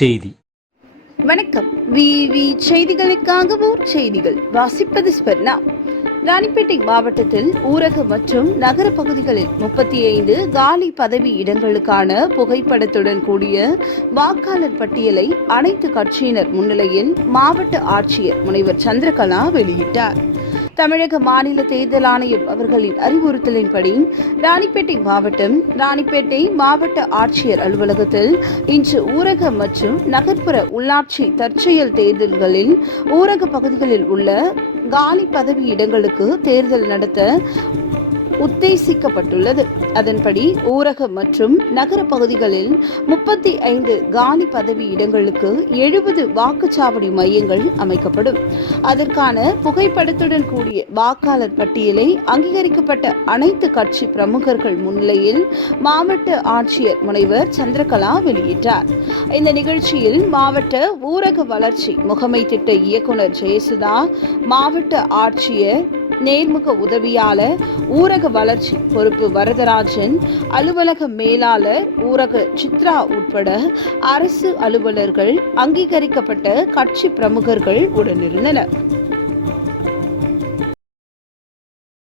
செய்தி. வணக்கம். விவி செய்திகளுக்காக ஊர் செய்திகள் வாசிப்பது ஸ்பெர்னா ராணிப்பேட்டை மாவட்டத்தில் ஊரக மற்றும் நகர பகுதிகளில் முப்பத்தி ஐந்து காலி பதவி இடங்களுக்கான புகைப்படத்துடன் கூடிய வாக்காளர் பட்டியலை அனைத்து கட்சியினர் முன்னிலையில் மாவட்ட ஆட்சியர் முனைவர் சந்திரகலா வெளியிட்டார். தமிழக மாநில தேர்தல் ஆணையம் அவர்களின் அறிவுறுத்தலின்படி ராணிப்பேட்டை மாவட்டம் ராணிப்பேட்டை மாவட்ட ஆட்சியர் அலுவலகத்தில் இன்று ஊரக மற்றும் நகர்ப்புற உள்ளாட்சி தற்செயல் தேர்தல்களில் ஊரக பகுதிகளில் உள்ள காலி பதவி இடங்களுக்கு தேர்தல் நடத்த உத்தேசிக்கப்பட்டுள்ளது. அதன்படி ஊரக மற்றும் நகர பகுதிகளில் முப்பத்தி ஐந்து காலி பதவி இடங்களுக்கு எழுபது வாக்குச்சாவடி மையங்கள் அமைக்கப்படும். அதற்கான புகைப்படத்துடன் கூடிய வாக்காளர் பட்டியலை அங்கீகரிக்கப்பட்ட அனைத்து கட்சி பிரமுகர்கள் முன்னிலையில் மாவட்ட ஆட்சியர் முனைவர் சந்திரகலா வெளியிட்டார். இந்த நிகழ்ச்சியில் மாவட்ட ஊரக வளர்ச்சி முகமை திட்ட இயக்குனர் ஜெயசுதா மாவட்ட ஆட்சியர் நேர்முக உதவியாளர் ஊரக வளர்ச்சி பொறுப்பு வரதராஜன் அலுவலக மேலாளர் ஊரக சித்ரா உட்பட அரசு அலுவலர்கள் அங்கீகரிக்கப்பட்ட கட்சி பிரமுகர்கள் உடனிருந்தனர்.